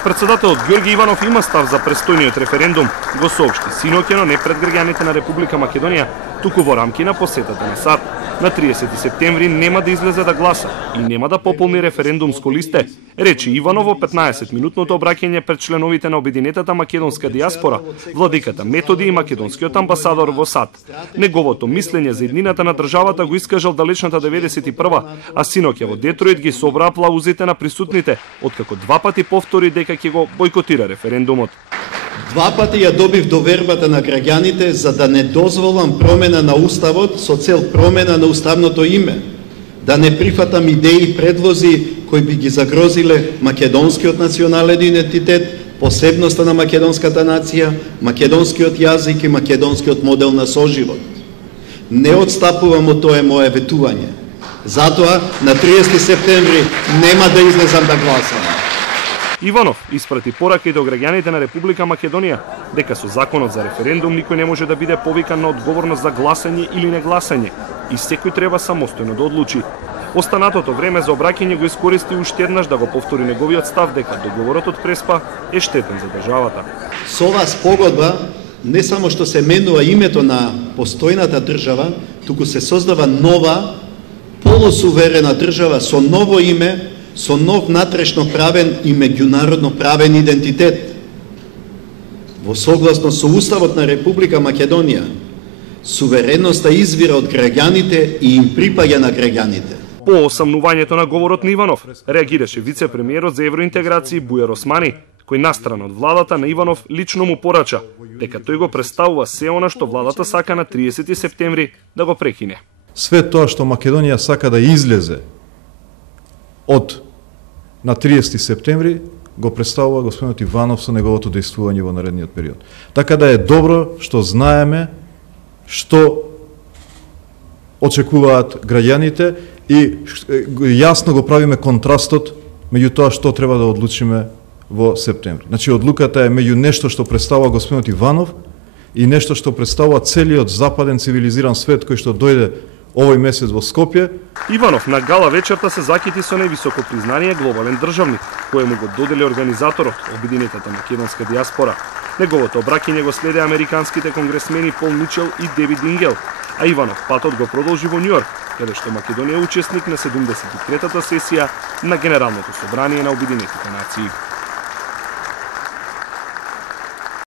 Председателот Ѓорѓе Иванов има став за престојниот референдум, го соопшти синоќа, но не пред граѓаните на Република Македонија, туку во рамки на посетата на САД. На 30 септември нема да излезе да гласа и нема да пополни референдумско листе, речи Иванов во 15-минутното обраќање пред членовите на Обединетата македонска диаспора, владиката Методи и македонскиот амбасадор во САД. Неговото мислење за иднината на државата го искажал далечната 91-а, а синоќа во Детройт ги собра аплаузите на присутните, откако два пати повтори дека ќе го бойкотира референдумот. Два пати ја добив довербата на граѓаните за да не дозволам промена на уставот со цел промена на уставното име, да не прифатам идеи и предлози кои би ги загрозиле македонскиот национален идентитет, посебноста на македонската нација, македонскиот јазик и македонскиот модел на соживот. Не отстапувам од тоа мое ветување. Затоа на 30 септември нема да излезам да гласам. Иванов испрати порака и до граѓаните на Република Македонија дека со законот за референдум никој не може да биде повикан на одговорност за гласање или негласање и секој треба самостојно да одлучи. Останатото време за обраќање го искористи уште еднаш да го повтори неговиот став дека договорот од Преспа е штетен за државата. Со оваа спогодба не само што се менува името на постојната држава, туку се создава нова полусуверена држава со ново име, со нов натрешно правен и меѓународно правен идентитет. Во согласно со Уставот на Република Македонија, сувереноста извира од граѓаните и им припаѓа на граѓаните. По осамнувањето на говорот на Иванов, реагираше вице-премиерот за евроинтеграција Бујар Османи, кој настрана од владата на Иванов лично му порача дека тој го представува се она што владата сака на 30 септември да го прекине. Све тоа што Македонија сака да излезе од на 30 септември го представува господинот Иванов со неговото действување во наредниот период. Така да е добро што знаеме што очекуваат граѓаните и јасно го правиме контрастот меѓу тоа што треба да одлучиме во септември. Значи одлуката е меѓу нешто што представува господинот Иванов и нешто што представува целиот западен цивилизиран свет кој што дојде овој месец во Скопје. Иванов на гала вечерта се закити со највисоко признание глобален државник, кој му го додели организаторот, Обединетата македонска диаспора. Неговото обраќање го следе американските конгресмени Пол Мичел и Девид Ингел, а Иванов патот го продолжи во Њујорк, каде што Македонија е учесник на 73-та сесија на Генералното собрание на Обединетите нации.